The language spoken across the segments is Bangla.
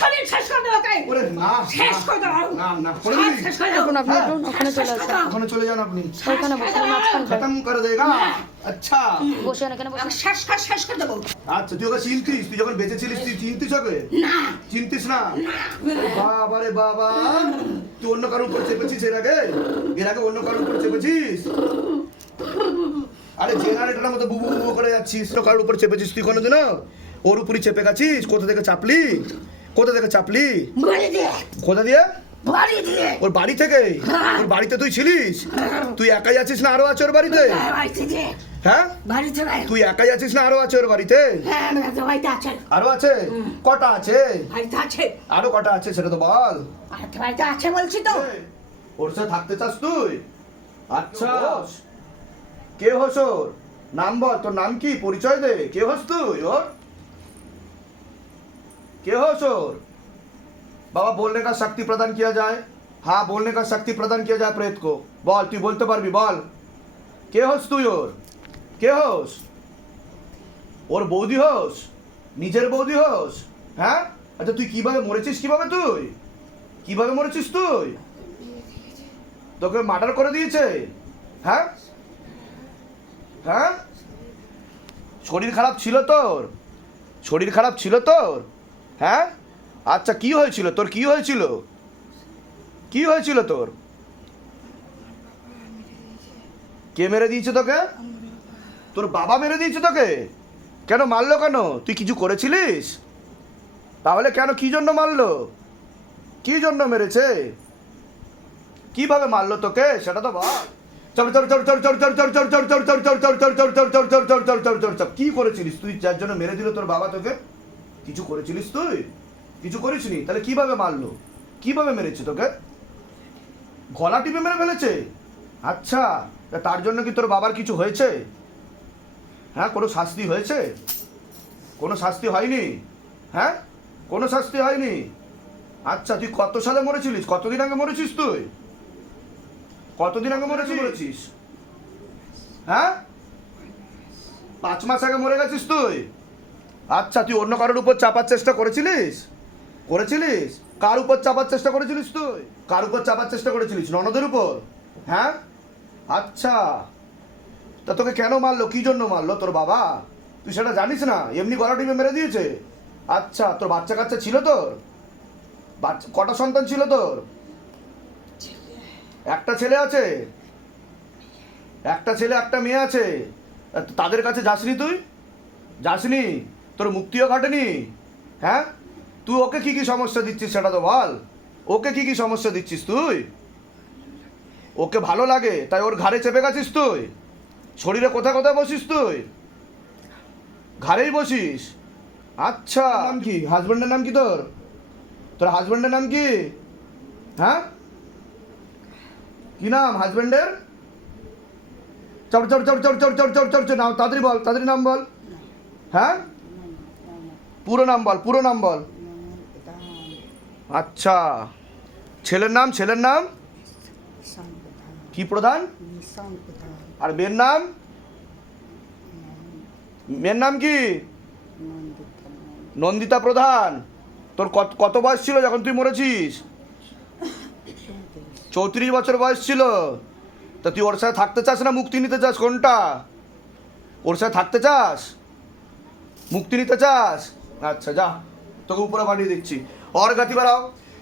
শরীর শেষ করে দেবো তাই। ওরে না শেষ করে দেবো না না করে শেষ করে দেবো আপনি। ওখানে চলে আসুন। ওখানে চলে যান আপনি। ওইখানে বসে মাঝখানটায় খতম করে দেগা আচ্ছা। বসে এখানে বসে শেষ করে শেষ করে দেবো। আচ্ছা তুই ওকে চিনতিস? তুই যখন বেঁচে ছিলিস তুই চিনতিস ওকে? না। চিনতিস না? বাবা রে বাবা। তুই অন্য কারোর উপর চেপেছিস এর আগে? এর আগে অন্য কারোর উপর চেপেছিস? আরে জেনারেটরের মতো বুবু বুবু করে যাচ্ছিস। তো কারোর উপর চেপেছিস তুই কোনোদিনও? ওর উপরই চেপে গেছিস? কোথা থেকে চাপলি? কোথা থেকে চাপলি? কোথা দিয়ে? ওর বাড়ি থেকে ওর বাড়িতে তুই ছিলিস? তুই একাই আছিস না আরও আছে ওর বাড়িতে? হ্যাঁ, হ্যাঁ? তুই একাই আছিস না আরও আছে ওর বাড়িতে? হ্যাঁ আরও আছে? কটা আছে? আরও কটা আছে সেটা তো বল। আছে বলছি তো। ওর সাথে থাকতে চাস তুই? আচ্ছা। কে হস ওর? নাম বল তোর নাম কি? পরিচয় দে। কে হস তুই ওর? কে হস ওর बाबा बोलने का शक्ति प्रदान किया जाए हाँ बोलने का शक्ति प्रदान किया जाए प्रेत को বল তুই বলতে পারবি বল কে হোস তুই ওর কে হোস ওর বৌদি হোস নিজের বৌদি হোস হ্যাঁ আচ্ছা তুই কিভাবে মরেছিস কিভাবে তুই কিভাবে মরেছিস তুই তোকে মার্ডার করে দিয়েছে হ্যাঁ হ্যাঁ শরীর খারাপ ছিল তোর শরীর খারাপ ছিল তোর হ্যাঁ আচ্ছা কি হয়েছিল তোর কি হয়েছিল কি হয়েছিল তোর কে মেরে দিয়েছে তোকে তোর বাবা মেরে দিয়েছে তোকে কেন মারলো কেন তুই কিছু করেছিলিস তাহলে কেন কি জন্য মারলো কি জন্য মেরেছে কীভাবে মারলো তোকে সেটা তো বল কি করেছিলিস তুই যার জন্য মেরে দিল তোর বাবা তোকে কিছু করেছিলিস তুই? কিছু করিসনি? তাহলে কীভাবে মারলো? কীভাবে মেরেছে তোকে? গলা টিপে মেরে ফেলেছে? আচ্ছা তার জন্য কি তোর বাবার কিছু হয়েছে? হ্যাঁ কোনো শাস্তি হয়েছে? কোনো শাস্তি হয়নি? হ্যাঁ কোনো শাস্তি হয়নি? আচ্ছা তুই কত সালে মরেছিলিস? কতদিন আগে মরেছিস তুই? কতদিন আগে মরেছিস? মরেছিস? হ্যাঁ? পাঁচ মাস আগে মরে গেছিস তুই? আচ্ছা তুই অন্য কারোর উপর চাপার চেষ্টা করেছিলিস? করেছিলিস? কার উপর চাপার চেষ্টা করেছিলিস তুই? কার উপর চাপার চেষ্টা করেছিলিস? ননদের উপর? হ্যাঁ? আচ্ছা। তা তোকে কেন মারলো? কি জন্য মারলো তোর বাবা? তুই সেটা জানিস না? এমনি গলা টিপে মেরে দিয়েছে। আচ্ছা তোর বাচ্চা কাচ্চা ছিল তোর? বাচ্চা, কটা সন্তান ছিল তোর? একটা ছেলে আছে? একটা ছেলে, একটা মেয়ে আছে? তাদের কাছে যাসনি তুই? যাসনি? তোর মুক্তিও ঘটেনি হ্যাঁ তুই ওকে কি কি সমস্যা দিচ্ছিস সেটা তো বল ওকে কি কি সমস্যা দিচ্ছিস তুই ওকে ভালো লাগে তাই ওর ঘাড়ে চেপে গেছিস তুই শরীরে কোথায় কোথায় বসিস তুই ঘাড়েই বসিস আচ্ছা নাম কি হাজব্যান্ডের নাম কি তোর তোর হাজব্যান্ডের নাম কি হ্যাঁ কি নাম হাজব্যান্ডের চড় চল চল চল চল চল চল চল চল নাম তাড়াতাড়ি বল তাড়াতাড়ি নাম বল হ্যাঁ পুরো নাম বল, পুরো নাম বল। আচ্ছা। ছেলের নাম ছেলের নাম? কি প্রধান? আর মেয়ের নাম? মেয়ের নাম কি? নন্দিতা প্রধান। তোর কত কত বয়স ছিল যখন তুই মরেছিস? চৌত্রিশ বছর বয়স ছিল। তা তুই ওর সাথে থাকতে চাস না মুক্তি নিতে চাস? কোনটা? ওর সাথে থাকতে চাস? মুক্তি নিতে চাস? আচ্ছা যা তোকে উপরে পাঠিয়ে দিচ্ছি অর গাতি বাড়াও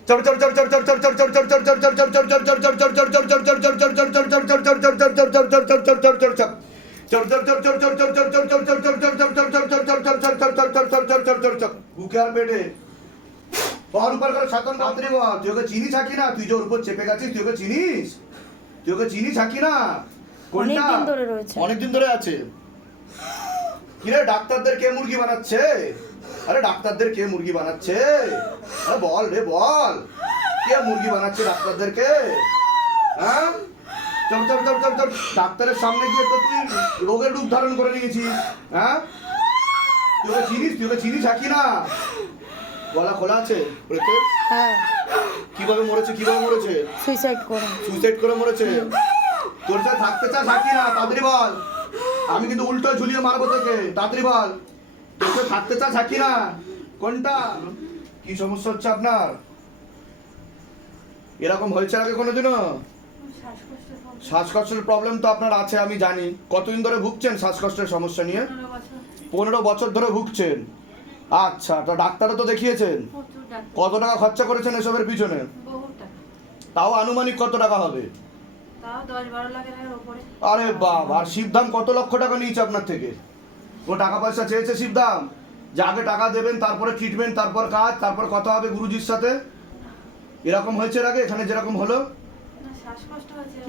চড় চড় চড় চর চড় চর চড় চড় চড় চর চর চর চর চড় চর চড় চড় চড় চড় চড় চড় চড় চড় চড় চড় চড় চড় চড় চড় চড় চড় চড় চড় চিনি থাকি না তুই ওর উপর চেপে গেছিস চিনিস তুই চিনি থাকি না অনেকদিন ধরে আছে কিরে ডাক্তারদের কে মুরগি বানাচ্ছে আরে ডাক্তারদের কে মুরগি বানাচ্ছে? আরে বল রে বল। কে মুরগি বানাচ্ছে ডাক্তারদেরকে? হ্যাঁ? চল চল চল চল চল। ডাক্তারের সামনে গিয়ে তো তুই রোগের রূপ ধারণ করে নিয়েছিস হ্যাঁ? তুই ওকে চিনিস? তুই ওকে চিনিস হাকি না? গলা খোলা আছে? ওরে হ্যাঁ। কীভাবে মরেছে কীভাবে মরেছে? সুইসাইড করুন সুইসাইড করে মরেছে? তোর সাথে থাকতে চাস হাকি না? তাড়াতাড়ি বল। আমি কিন্তু উল্টো ঝুলিয়ে মারবো তোকে। তাড়াতাড়ি বল। কেউ থাকতে চা থাকি না কোনটা? কি সমস্যা হচ্ছে আপনার? এরকম হয়েছে আগে কোনোদিনও? শ্বাসকষ্টের প্রবলেম তো আপনার আছে আমি জানি। কতদিন ধরে ভুগছেন শ্বাসকষ্টের সমস্যা নিয়ে? পনেরো বছর। ধরে ভুগছেন? আচ্ছা তা ডাক্তারও তো দেখিয়েছেন? কত টাকা খরচা করেছেন এসবের পিছনে? তাও আনুমানিক কত টাকা হবে? আরে বাবা আর শিবধাম কত লক্ষ টাকা নিয়েছে আপনার থেকে? ও টাকা পয়সা চেয়েছে শিবদাম। যে আগে টাকা দেবেন তারপরে ট্রিটমেন্ট তারপর কাজ তারপর কথা হবে গুরুজির সাথে। এরকম হয়েছে এর আগে? এখানে যেরকম হলো?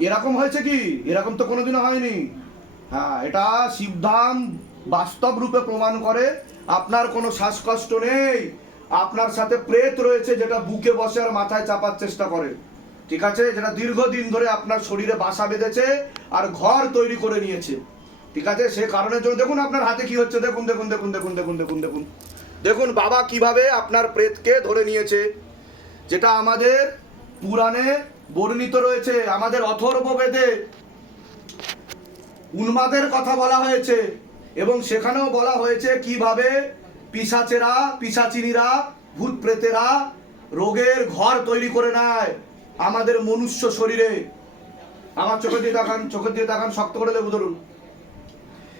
এরকম হয়েছে কি? এরকম তো কোনোদিনও হয়নি। হ্যাঁ এটা শিবধাম বাস্তব রূপে প্রমাণ করে আপনার কোনো শ্বাসকষ্ট নেই। আপনার সাথে প্রেত রয়েছে যেটা বুকে বসে আর মাথায় চাপার চেষ্টা করে। ঠিক আছে? যেটা দীর্ঘদিন ধরে আপনার শরীরে বাসা বেঁধেছে আর ঘর তৈরি করে নিয়েছে। ঠিক আছে, সে কারণের জন্য দেখুন আপনার হাতে কি হচ্ছে, দেখুন দেখুন দেখুন দেখুন দেখুন দেখুন দেখুন। দেখুন বাবা কীভাবে আপনার প্রেতকে ধরে নিয়েছে, যেটা আমাদের পুরাণে বর্ণিত রয়েছে, আমাদের অথর্ব বেদে উন্মাদের কথা বলা হয়েছে, এবং সেখানেও বলা হয়েছে কীভাবে পিসাচেরা, পিসাচিনীরা ভূত প্রেতেরা রোগের ঘর তৈরি করে নেয় আমাদের মনুষ্য শরীরে। আমার চোখের দিয়ে তাকান, চোখের দিয়ে তাকান, শক্ত করে দেবো ধরুন।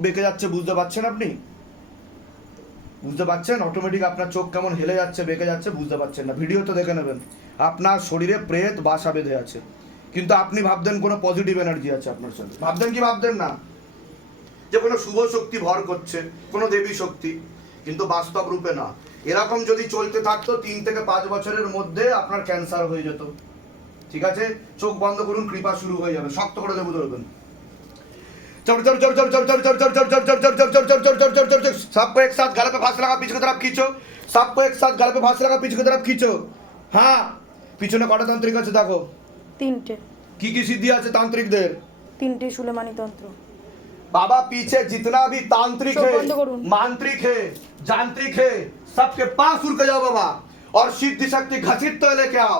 বেঁকে যাচ্ছে, বুঝতে পারছেন আপনি? বুঝতে পারছেন? অটোমেটিক আপনার চোখ কেমন হেলে যাচ্ছে, বেঁকে যাচ্ছে, বুঝতে পারছেন না। ভিডিও তো দেখে নেবেন। আপনার শরীরে প্রেত, বাসা বেঁধে আছে। কিন্তু আপনি ভাবতেন কোনো পজিটিভ এনার্জি আছে আপনার সাথে। ভাবতেন কি? ভাবতেন না। যে কোনো শুভ শক্তি ভর করছে, কোনো দেবী শক্তি, কিন্তু বাস্তব রূপে না। এরকম যদি চলতে থাকতো, তিন থেকে পাঁচ বছরের মধ্যে আপনার ক্যান্সার হয়ে যেত। ঠিক আছে? চোখ বন্ধ করুন, কৃপা শুরু হয়ে যাবে। শক্ত করে দেবো ধরবেন सबको एक साथ गले पे फांस लगा पीछे की तरफ खींचो सबको एक साथ गले पे फांस लगा पीछे की तरफ खींचो হ্যাঁ পিছনে কটা তান্ত্রিক আছে দেখো তিনটে কি কি সিদ্ধি আছে তান্ত্রিকদের তিনটে সুলেমানি তন্ত্র बाबा पीछे जितना भी तांत्रिक सब है बंद करो। मांत्रिक है जांत्रिक है सबके पास उड़ के जाओ बाबा और सिद्धि शक्ति घसीट तो लेके आओ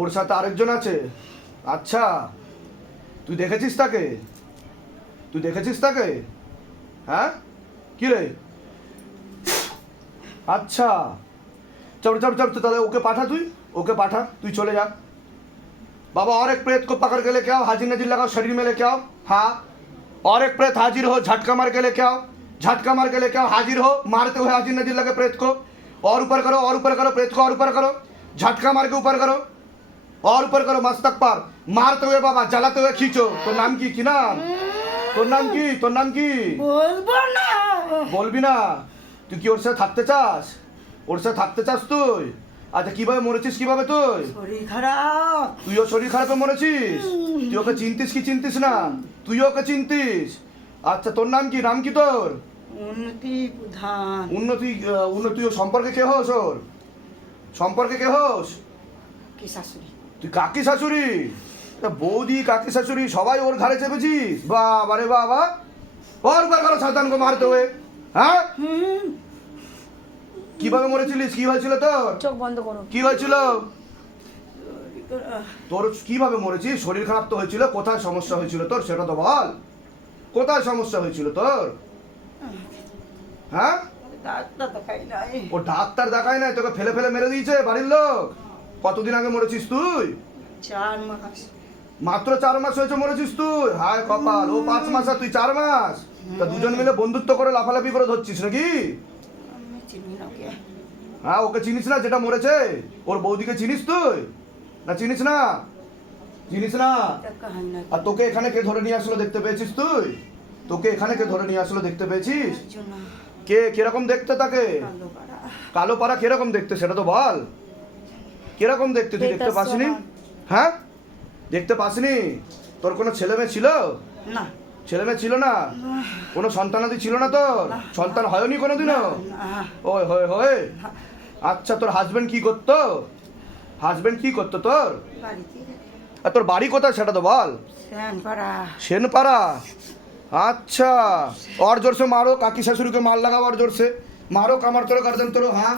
ওর সাথে আরেকজন আছে আচ্ছা তুই দেখেছিস তাকে তুই দেখেছিস তাকে হ্যাঁ কি রে अच्छा चल चल चल तो ताले ओके पाठा तू ओके पाठा तू चले जा बाबा और एक प्रेत को पकड़ के लेके आओ हाजिर नजीर लगाओ शरीर में लेके आओ हाँ और एक प्रेत हाजिर हो झटका मार के लेके आओ झटका मार के लेके आओ हाजिर हो मारते हुए हाजिर नजीर लगे प्रेत को और ऊपर करो और ऊपर करो प्रेत को और ऊपर करो झटका मार के ऊपर करो और ऊपर करो मस्तक पर मारते हुए बाबा जलाते हुए खींचो तो नाम की की नाम तो नाम की तो नाम की বলবো না বলবি না তুই কি ওর সাথে থাকতে চাস ওর সাথে থাকতে চাস তুই আচ্ছা কিভাবে মরেছিস কিভাবে তুই শরীর খারাপ তুইও শরীর খারাপে মরেছিস তুই ওকে চিনতিস কি চিনতিস না তুই ওকে চিনতিস আচ্ছা তোর নাম কি নাম কি তোর উন্নতি প্রধান উন্নতি আহ, উন্নতি ও সম্পর্কে কে হোস ওর সম্পর্কে কে হোস? কি শাশুড়ি। তুই কাকি শাশুড়ি? তা বৌদি কাকি শাশুড়ি সবাই ওর ঘাড়ে চেপেছিস? বাবা রে বাবা। ওর বার করো কো মারতে হয়ে? হ্যাঁ কীভাবে মরেছিলিস? কি হয়েছিল তোর? চোখ বন্ধ করো। কি হয়েছিল? তোর কীভাবে মরেছিস? শরীর খারাপ তো হয়েছিল। কোথায় সমস্যা হয়েছিল তোর? সেটা তো বল। কোথায় সমস্যা হয়েছিল তোর? হ্যাঁ? ডাক্তার দেখাই নাই। ও ডাক্তার দেখায় নাই তোকে ফেলে ফেলে মেরে দিয়েছে বাড়ির লোক? কতদিন আগে মরেছিস তুই? চার মাস। মাত্র চার মাস হয়েছে মরেছিস তুই? হায় কপাল ও পাঁচ মাস আর তুই চার মাস? তা দুজন মিলে বন্ধুত্ব করে লাফালাফি করে ধরছিস নাকি? আমি চিনি না ওকে। হ্যাঁ ওকে চিনিস না যেটা মরেছে? ওর বৌদিকে চিনিস তুই? না চিনিস না? চিনিস না? হয় আর তোকে এখানে কে ধরে নিয়ে আসলো দেখতে পেয়েছিস তুই? তোকে এখানে কে ধরে নিয়ে আসলো দেখতে পেয়েছিস? কে কীরকম দেখতে তাকে? কালো পাড়া। কীরকম দেখতে? সেটা তো বল। কীরকম দেখতে? তুই দেখতে পাসনি? হ্যাঁ? দেখতে পাসনি? তোর কোনো ছেলে মেয়ে ছিল? না। ছেলে মেয়ে ছিল না? কোনো সন্তানাদি ছিল না তোর? সন্তান হয়নি কোনোদিনও? ওই হয় হয় আচ্ছা তোর হাজবেন্ড কি করতো? হাজবেন্ড কি করতো তোর? আর তোর বাড়ি কোথায় সেটা তো বল। শ্যান পাড়া সেনপাড়া? अच्छा और जोर से मारो काकी ससुर के मार लगा और जोर से मारो कमर तोड़ो गर्दन तोड़ो हाँ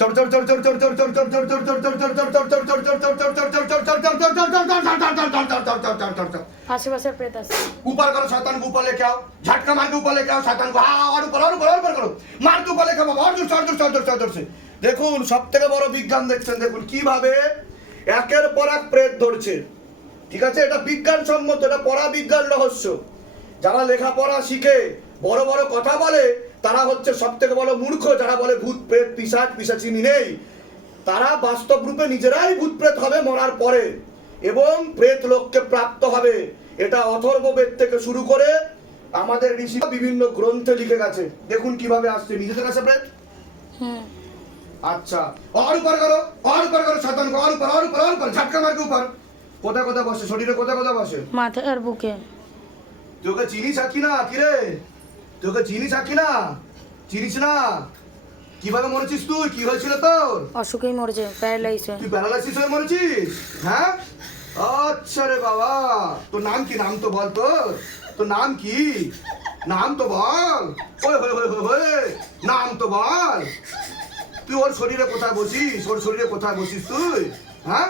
चढ़ चढ़ चढ़ चढ़ चढ़ चढ़ चढ़ चढ़ चढ़ चढ़ चढ़ चढ़ चढ़ चढ़ चढ़ चढ़ चढ़ चढ़ चढ़ चढ़ चढ़ चढ़ चढ़ चढ़ चढ़ चढ़ चढ़ चढ़ चढ़ चढ़ चढ़ चढ़ चढ़ আশেপাশের প্রেত আছে ऊपर करो शैतान को ऊपर लेके आओ झटका मार के ऊपर लेके आओ शैतान को हाँ और ऊपर और ऊपर और ऊपर करो मार के ऊपर लेके आओ और जोर से और जोर से और जोर से और जोर से দেখুন সব থেকে বড় বিজ্ঞান দেখছেন দেখুন কিভাবে একের পর এক প্রেত ধরছে ঠিক আছে এটা বিজ্ঞান সম্মত এটা পড়া বিজ্ঞান রহস্য যারা লেখাপড়া শিখে বড় বড় কথা বলে তারা হচ্ছে সব থেকে বড় মূর্খ যারা বলে ভূত প্রেত পিসাচ পিসাচিনি নেই তারা বাস্তব রূপে নিজেরাই ভূত প্রেত হবে মরার পরে এবং প্রেত লোককে প্রাপ্ত হবে এটা অথর্ব বেদ থেকে শুরু করে আমাদের ঋষি বিভিন্ন গ্রন্থে লিখে গেছে দেখুন কিভাবে আসছে নিজেদের কাছে প্রেত হুম अच्छा और ऊपर करो और ऊपर करो शैतान को और ऊपर और ऊपर और ऊपर झटका मार के ऊपर কোথায় কোথায় বসে? শরীরে কোথায় কোথায় বসে? মাথায় আর বুকে। তুই ওকে চিনিস আকি না? কি রে? তুই ওকে চিনিস না? চিনিস না? কীভাবে মরেছিস তুই? কি হয়েছিল তোর? অসুখেই মরেছে প্যারালাইসে তুই প্যারালাইসিস হয়ে মরেছিস? হ্যাঁ? আচ্ছা রে বাবা। তোর নাম কি? নাম তো বল তোর। তোর নাম কি? নাম তো বল। ওই হয়ে হয়ে হয়ে নাম তো বল। তুই ওর শরীরে কোথায় বসিস? ওর শরীরে কোথায় বসিস তুই? হ্যাঁ?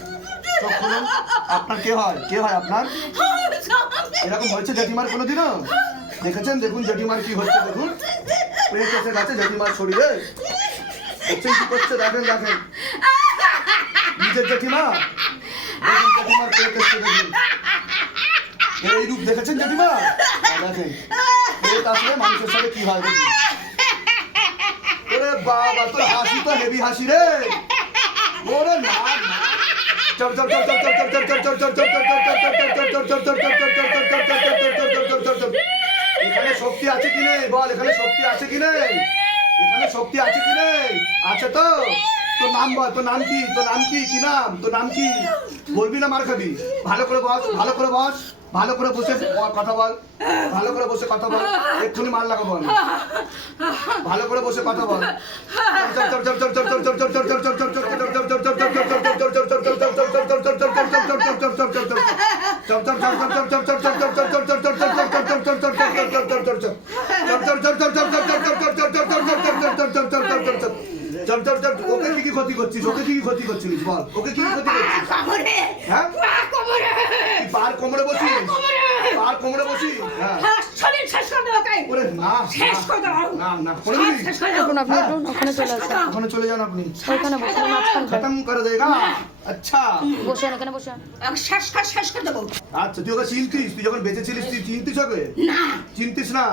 চোখ। আপনার কে হয়? কে হয় আপনার? এরকম হয়েছে জেঠিমার কোনোদিনও? দেখেছেন? দেখুন জেঠিমার কি হচ্ছে দেখুন। পেট এসে গেছে জেঠিমার শরীরে দেখছেন কি করছে? দেখেন দেখেন। নিজের জেঠিমা? দেখুন জেঠিমার এসছে দেখুন। এই রূপ দেখেছেন জেঠিমা? হ্যাঁ, দেখেন। পেট আসলে মানুষের সাথে কি হয় দেখুন। ওরে বাবা তোর হাসি তো হেভি হাসি রে। ওরে না না চল চল চল চল চল চল চল চল চল চল চল চল চল এখানে শক্তি আছে কি নেই? বল, এখানে শক্তি আছে কি নেই? এখানে শক্তি আছে কি নেই? আছে তো? তোর নাম বল, তোর নাম কি? তোর নাম কি? কি নাম? তোর নাম কি? বলবি না মার খাবি? ভালো করে বস, ভালো করে বস। ভালো করে বসে কথা বল ভালো করে বসে কথা বল এক্ষুনি মার লাগাবো আমি ভালো করে বসে কথা বল ওকে কি কি ক্ষতি করছিস? ওকে কি কি ক্ষতি করছিস বল ওকে কি কি ক্ষতি করছিস হ্যাঁ? কোমরে পার কোমরে বসিস? পার কোমরে বসিস হ্যাঁ। ওরে না না না করে দিবি? আপনি উঠুন ওখানে চলে আসুন। ওখানে চলে যান আপনি। ওইখানে বসে মাঝখানটা খতম করে দেগা আচ্ছা। বসেন এখানে বসেন আচ্ছা তুই ওকে চিনতিস? তুই যখন বেঁচে ছিলিস তুই চিনতিস ওকে? চিনতিস না।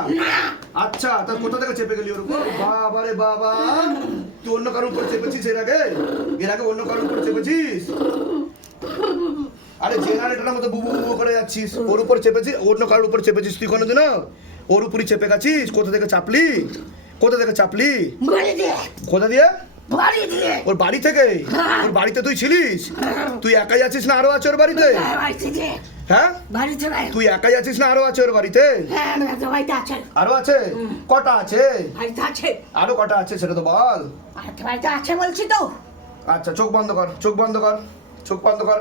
আচ্ছা তা কোথা থেকে চেপে গেলি ওর উপর? বাবা রে বাবা। তুই অন্য কারোর উপর চেপেছিস এর আগে? এর আগে অন্য কারোর উপর চেপেছিস? আরে জেনারেটরের মতো বুবু বুবু করে যাচ্ছিস। ওর উপর চেপেছিস অন্য কারোর উপর চেপেছিস তুই কোনোদিনও? ওর উপরই চেপে গেছিস? কোথা থেকে চাপলি? কোথা থেকে চাপলি? কোথা দিয়ে? ওর বাড়ি থেকে? ওর বাড়িতে তুই ছিলিস? তুই একাই আছিস না আরও আছে ওর বাড়িতে? হ্যাঁ তুই একাই আছিস না আরও আছে ওর বাড়িতে? আরও আছে? কটা আছে? আরও কটা আছে সেটা তো বল। আছে বলছি তো। আচ্ছা চোখ বন্ধ কর চোখ বন্ধ কর চোখ বন্ধ কর।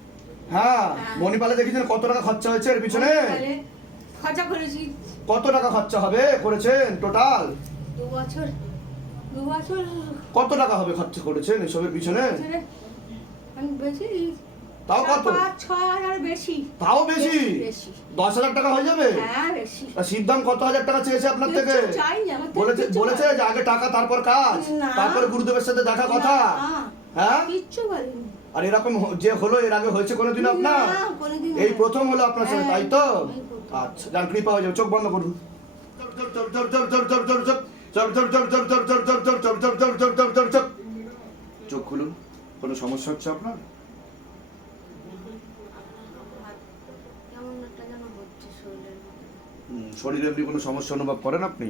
হ্যাঁ মণিপালে দেখেছেন কত টাকা খরচা হয়েছে এর পিছনে? খরচা করেছি। কত টাকা খরচা হবে করেছেন টোটাল? দু বছর দু বছর। কত টাকা হবে খরচা করেছেন এসবের পিছনে? তাও কত? বেশি। তাও বেশি? দশ হাজার টাকা হয়ে যাবে? হ্যাঁ শিবধাম কত হাজার টাকা চেয়েছে আপনার থেকে? বলেছে যে আগে টাকা তারপর কাজ। তারপর গুরুদেবের সাথে দেখা কথা। হ্যাঁ? কিচ্ছু বলিনি। আর এরকম যে হলো এর আগে হয়েছে কোনোদিন আপনার? এই প্রথম হলো আপনার সাথে তাই তো? হ্যাঁ। আচ্ছা যান কৃপা হয়ে যাবে চোখ বন্ধ করুন। চোখ খুলুন কোনো সমস্যা হচ্ছে আপনার? শরীরে এমনি কোনো সমস্যা অনুভব করেন আপনি?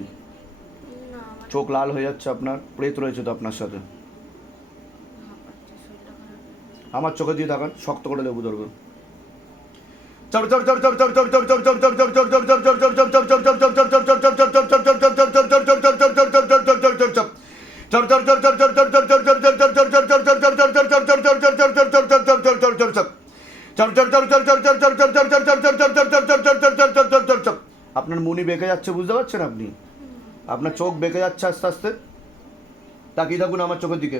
চোখ লাল হয়ে যাচ্ছে আপনার প্রেত রয়েছে তো আপনার সাথে। আমার চোখে দিয়ে তাকান শক্ত করে লেবু ধরবেন আপনার মুনি বেঁকে যাচ্ছে বুঝতে পারছেন আপনি আপনার চোখ বেঁকে যাচ্ছে আস্তে আস্তে তাকিয়ে থাকুন আমার চোখের দিকে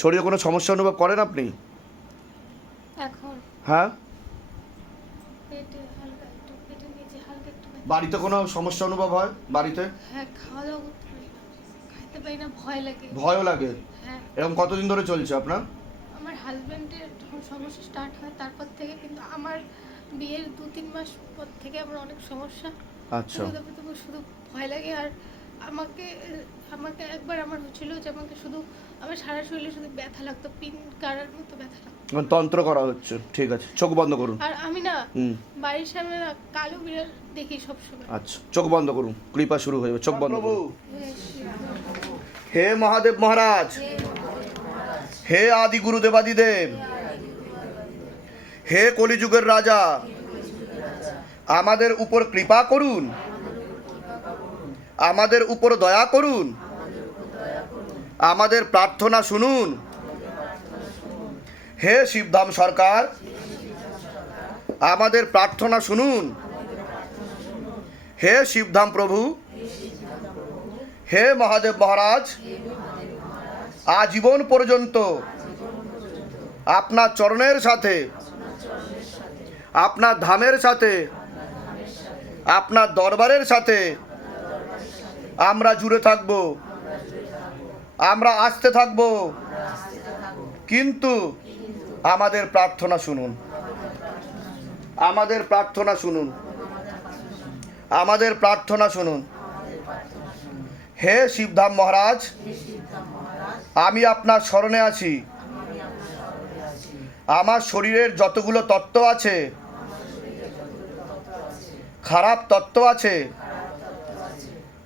শরীরে কোনো সমস্যা অনুভব করেন আপনি হ্যাঁ। বাড়িতে কোনো সমস্যা অনুভব হয় বাড়িতে হ্যাঁ ভয়ও লাগে হ্যাঁ এরকম কতদিন ধরে চলছে আপনার আমার হাজব্যান্ডের সমস্যা স্টার্ট হয় তারপর থেকে কিন্তু আমার বিয়ের দু তিন মাস পর থেকে আমার অনেক সমস্যা আচ্ছা শুধু ভয় লাগে আর আমাকে আমাকে একবার আমার হচ্ছিল যে আমাকে শুধু আমার সারা শরীরে শুধু ব্যথা লাগতো পিন কারার মতো ব্যথা লাগতো। এখন তন্ত্র করা হচ্ছে ঠিক আছে চোখ বন্ধ করুন। আর আমি না বাড়ির সামনে না কালো বিড়াল দেখি সবসময়। আচ্ছা চোখ বন্ধ করুন কৃপা শুরু হয়ে যাবে চোখ বন্ধ করুন। হে মহাদেব মহারাজ হে আদি গুরু দেবাদিদেব হে কলিযুগের রাজা আমাদের উপর কৃপা করুন। আমাদের উপর দয়া করুন। আমাদের প্রার্থনা শুনুন। হে শিবধাম সরকার, আমাদের প্রার্থনা শুনুন। হে শিবধাম প্রভু, হে মহাদেব মহারাজ, আজীবন পর্যন্ত আপনার চরণের সাথে, আপনার ধামের সাথে, আপনার দরবারের সাথে আমরা জুড়ে থাকব। আমরা আসতে থাকব। কিন্তু আমাদের প্রার্থনা শুনুন। আমাদের প্রার্থনা শুনুন। আমাদের প্রার্থনা শুনুন। হে শিবধাম মহারাজ, আমি আপনার স্মরণে আছি। আমার শরীরের যতগুলো তত্ত্ব আছে, খারাপ তত্ত্ব আছে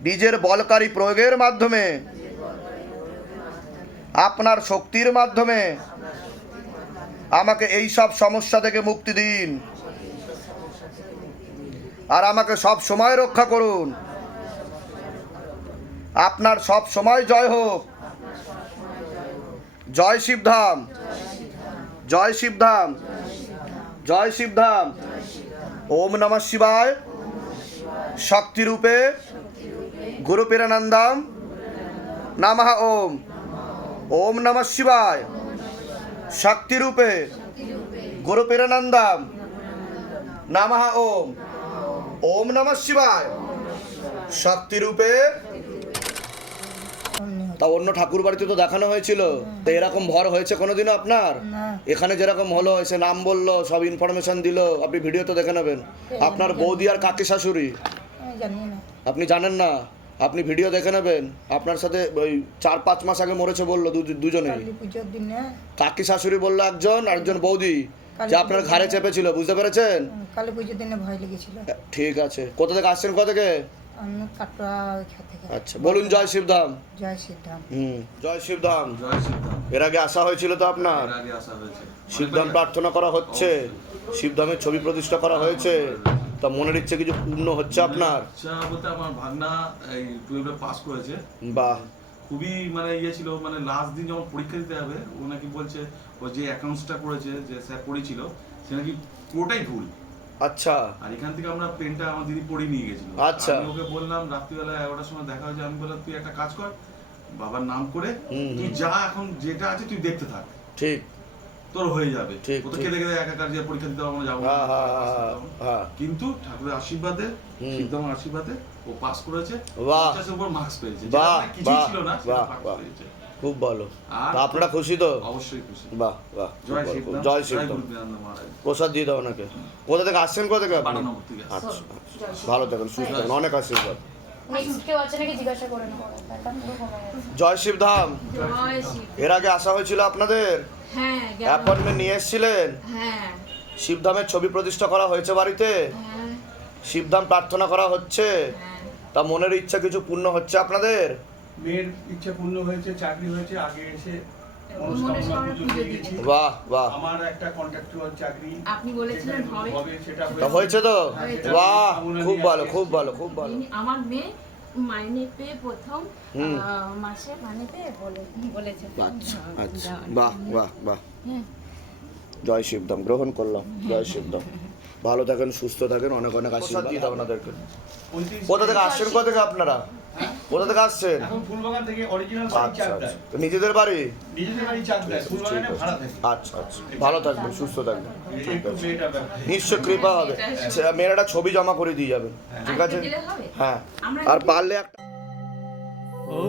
নিজের বলকারী প্রয়োগের মাধ্যমে, আপনার শক্তির মাধ্যমে আমাকে এই সব সমস্যা থেকে মুক্তি দিন। আর আমাকে সব সময় রক্ষা করুন। আপনার সব সময় জয় হোক। জয় শিবধাম। জয় শিবধাম। জয় শিবধাম। ওম নমঃ শিবায়। শক্তিরূপে গুরু পীরানন্দম নমঃ ওম। ওম নমঃ শিবায়। শক্তিরূপে গুরু পীরানন্দম নমঃ ওম। ওম নমঃ শিবায়। শক্তিরূপে তা অন্য ঠাকুর বাড়িতে তো দেখানো হয়েছিল। তো এরকম ভর হয়েছে কোনোদিনও আপনার? এখানে যেরকম হলো এসে নাম বলল সব ইনফরমেশন দিল আপনি ভিডিও তো দেখে নেবেন। আপনার বৌদি আর কাকি শাশুড়ি। আপনি জানেন না? আপনি ভিডিও দেখে নেবেন। আপনার সাথে ওই চার পাঁচ মাস আগে মরেছে বলল দু- দুজনেই। কালী পুজোর দিনে। কাকি শাশুড়ি বলল একজন আর একজন বৌদি যে আপনার ঘাড়ে চেপেছিল বুঝতে পেরেছেন? কালী পুজোর দিনে ভয় লেগেছিল। ঠিক আছে। কোথা থেকে আসছেন কোথা থেকে? আচ্ছা বলুন জয় শিবধাম। জয় সিদ্ধাম হুম জয় শিবধাম। এর আগে আসা হয়েছিল তো আপনার? এর আগে শিবধাম প্রার্থনা করা হচ্ছে। শিবধামের ছবি প্রতিষ্ঠা করা হয়েছে। তা মনের ইচ্ছে কিছু পূর্ণ হচ্ছে আপনার? আচ্ছা বলতে আমার ভাগনা এই টুয়েলভে পাস করেছে। বাহ। খুবই মানে ইয়ে ছিল মানে লাস্ট দিন যখন পরীক্ষা দিতে হবে ও নাকি বলছে ও যে অ্যাকাউন্টসটা করেছে যে স্যার করেছিল সে নাকি পুরোটাই ভুল। আচ্ছা। আর এখান থেকে আমরা পেনটা আমার দিদি পড়ে নিয়ে গেছিল। আচ্ছা। আমি ওকে বললাম রাত্রিবেলা এগারোটার সময় দেখা হয়েছে আমি বললাম তুই একটা কাজ কর বাবার নাম করে তুই যা এখন যেটা আছে তুই দেখতে থাক। ঠিক। তোর হয়ে যাবে। ঠিক, তো ঠিক। কেঁদে কেঁদে একাকার যে পরীক্ষা দিতে পারব না যাব হ্যাঁ হ্যাঁ হ্যাঁ, কিন্তু ঠাকুরের আশীর্বাদে। আশীর্বাদে ও পাস করেছে। পঞ্চাশের উপর মার্কস পেয়েছে। বাহ, ছিল না। পেয়েছে। খুব ভালো। তা আপনারা খুশি তো? অবশ্যই খুশি। বাহ বাহ জয় প্রসাদ দিয়ে দাও ওনাকে। কোথা থেকে আসছেন কোথা থেকে আপনি। আচ্ছা আচ্ছা। ভালো থাকুন সুস্থ থাকুন। অনেক আশীর্বাদ। জয় শিবধাম জয় শিব এর আগে আসা হয়েছিল আপনাদের? হ্যাঁ অ্যাপয়েন্টমেন্ট নিয়ে এসেছিলেন? হ্যাঁ। শিবধামের ছবি প্রতিষ্ঠা করা হয়েছে বাড়িতে? হ্যাঁ। শিবধাম প্রার্থনা করা হচ্ছে? হ্যাঁ। তা মনের ইচ্ছা কিছু পূর্ণ হচ্ছে আপনাদের? মেয়ের ইচ্ছে পূর্ণ হয়েছে চাকরি হয়েছে আগে এসে বাহ বাহ। আমার একটা কন্ট্রাকচুয়াল চাকরি। আপনি বলেছিলেন হবে হবে সেটা হয়েছে। তো? বাহ খুব ভালো খুব ভালো খুব ভালো। আমার মেয়ে মাইনে পেয়ে প্রথম মাসে মাইনে পেয়ে বলে বলেছে। আচ্ছা আচ্ছা। বাহ বাহ বাহ। জয় শিবদম গ্রহণ করলাম। জয় শিবদম ভালো থাকেন সুস্থ থাকেন অনেক অনেক আশীর্বাদ। আপনাদেরকে। কোথা থেকে? আসছেন কোথা থেকে আপনারা? কোথা থেকে আসছেন? এখন ফুলবাগান থেকে অরিজিনাল আচ্ছা আচ্ছা। তো নিজেদের বাড়ি? নিজেদের বাড়ি চাকদায় ফুলবাগানে ভাড়া থাকি আচ্ছা আচ্ছা। ভালো থাকবে সুস্থ থাকবে ঠিক আছে। নিশ্চয় কৃপা হবে। মেয়েরা ছবি জমা করে দিয়ে যাবেন ঠিক আছে? হ্যাঁ। আর পারলে একটা ও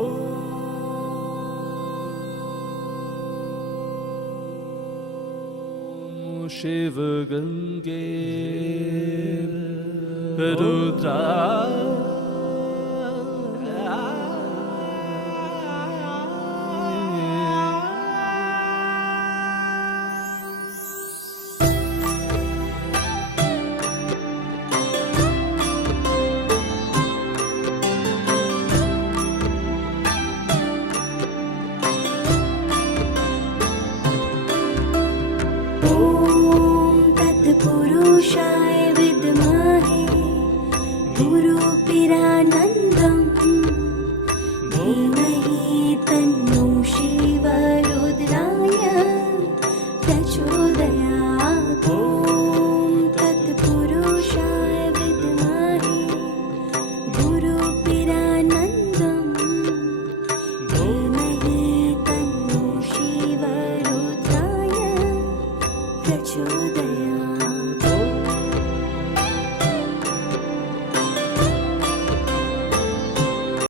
Schäfergen gehen.